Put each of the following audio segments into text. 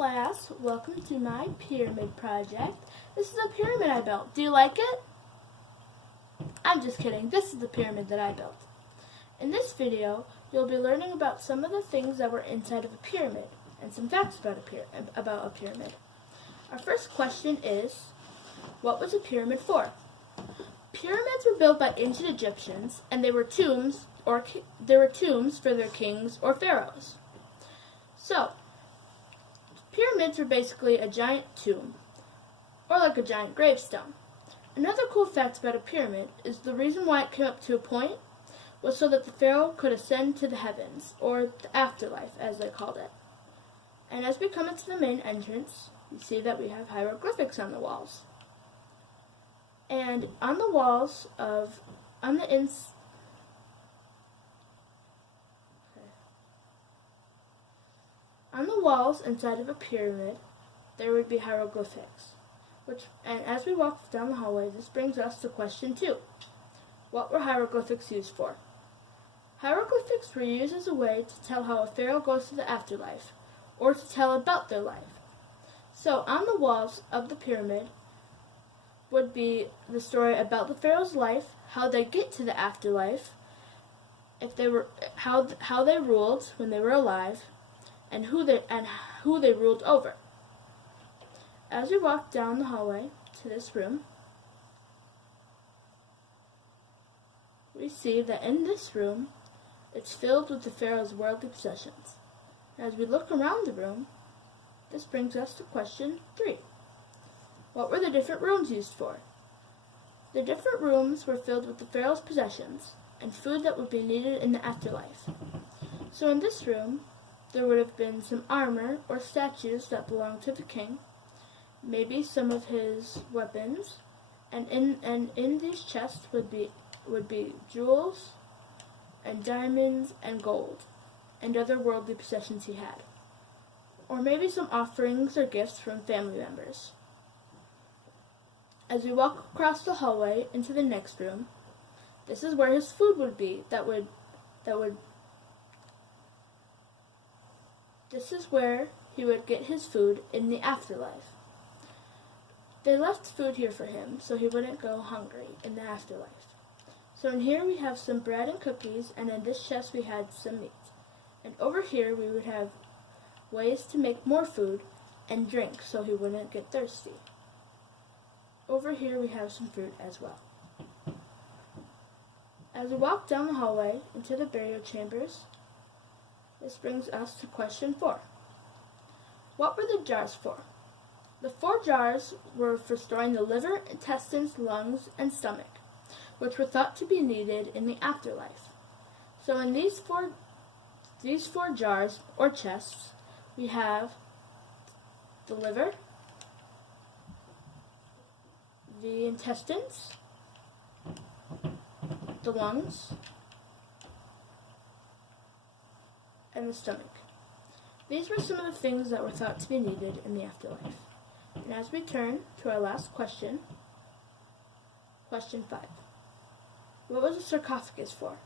class, welcome to my pyramid project. This is a pyramid I built. Do you like it? I'm just kidding. This is the pyramid that I built. In this video, you'll be learning about some of the things that were inside of a pyramid and some facts about a pyramid. Our first question is, what was a pyramid for? Pyramids were built by ancient Egyptians, and they were tombs for their kings or pharaohs. So, pyramids were basically a giant tomb, or like a giant gravestone. Another cool fact about a pyramid is the reason why it came up to a point was so that the pharaoh could ascend to the heavens, or the afterlife as they called it. And as we come into the main entrance, you see that we have hieroglyphics on the walls. And on the walls on the walls inside of a pyramid, there would be hieroglyphics. And as we walk down the hallway, this brings us to question 2. What were hieroglyphics used for? Hieroglyphics were used as a way to tell how a pharaoh goes to the afterlife, or to tell about their life. So on the walls of the pyramid would be the story about the pharaoh's life, how they get to the afterlife, how they ruled when they were alive, and who they ruled over. As we walk down the hallway to this room, we see that in this room, it's filled with the pharaoh's worldly possessions. As we look around the room, this brings us to question 3. What were the different rooms used for? The different rooms were filled with the pharaoh's possessions and food that would be needed in the afterlife. So in this room, there would have been some armor or statues that belonged to the king, maybe some of his weapons, and in these chests would be jewels and diamonds and gold and other worldly possessions he had, or maybe some offerings or gifts from family members. As we walk across the hallway into the next room, this is where his food would be. This is where he would get his food in the afterlife. They left food here for him so he wouldn't go hungry in the afterlife. So in here we have some bread and cookies, and in this chest we had some meat. And over here we would have ways to make more food and drink so he wouldn't get thirsty. Over here we have some fruit as well. As we walk down the hallway into the burial chambers, this brings us to question 4. What were the jars for? The 4 jars were for storing the liver, intestines, lungs, and stomach, which were thought to be needed in the afterlife. So in these four jars, or chests, we have the liver, the intestines, the lungs, and the stomach. These were some of the things that were thought to be needed in the afterlife. And as we turn to our last question, question 5. What was a sarcophagus for?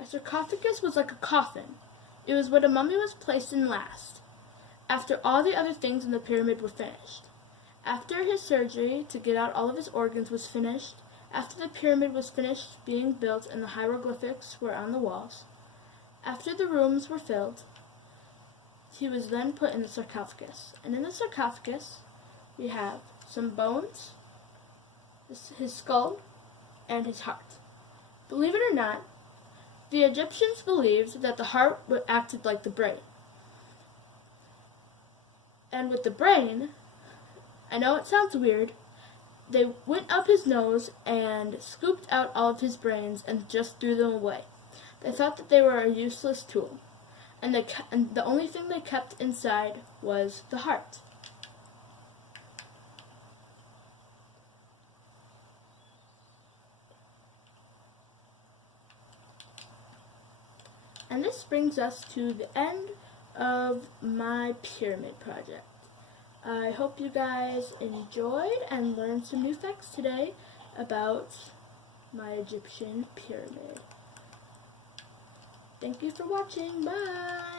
A sarcophagus was like a coffin. It was what a mummy was placed in last, after all the other things in the pyramid were finished. After his surgery to get out all of his organs was finished, after the pyramid was finished being built and the hieroglyphics were on the walls, after the rooms were filled, he was then put in the sarcophagus. And in the sarcophagus, we have some bones, his skull, and his heart. Believe it or not, the Egyptians believed that the heart acted like the brain. And with the brain, I know it sounds weird, they went up his nose and scooped out all of his brains and just threw them away. They thought that they were a useless tool, and the only thing they kept inside was the heart. And this brings us to the end of my pyramid project. I hope you guys enjoyed and learned some new facts today about my Egyptian pyramid. Thank you for watching. Bye!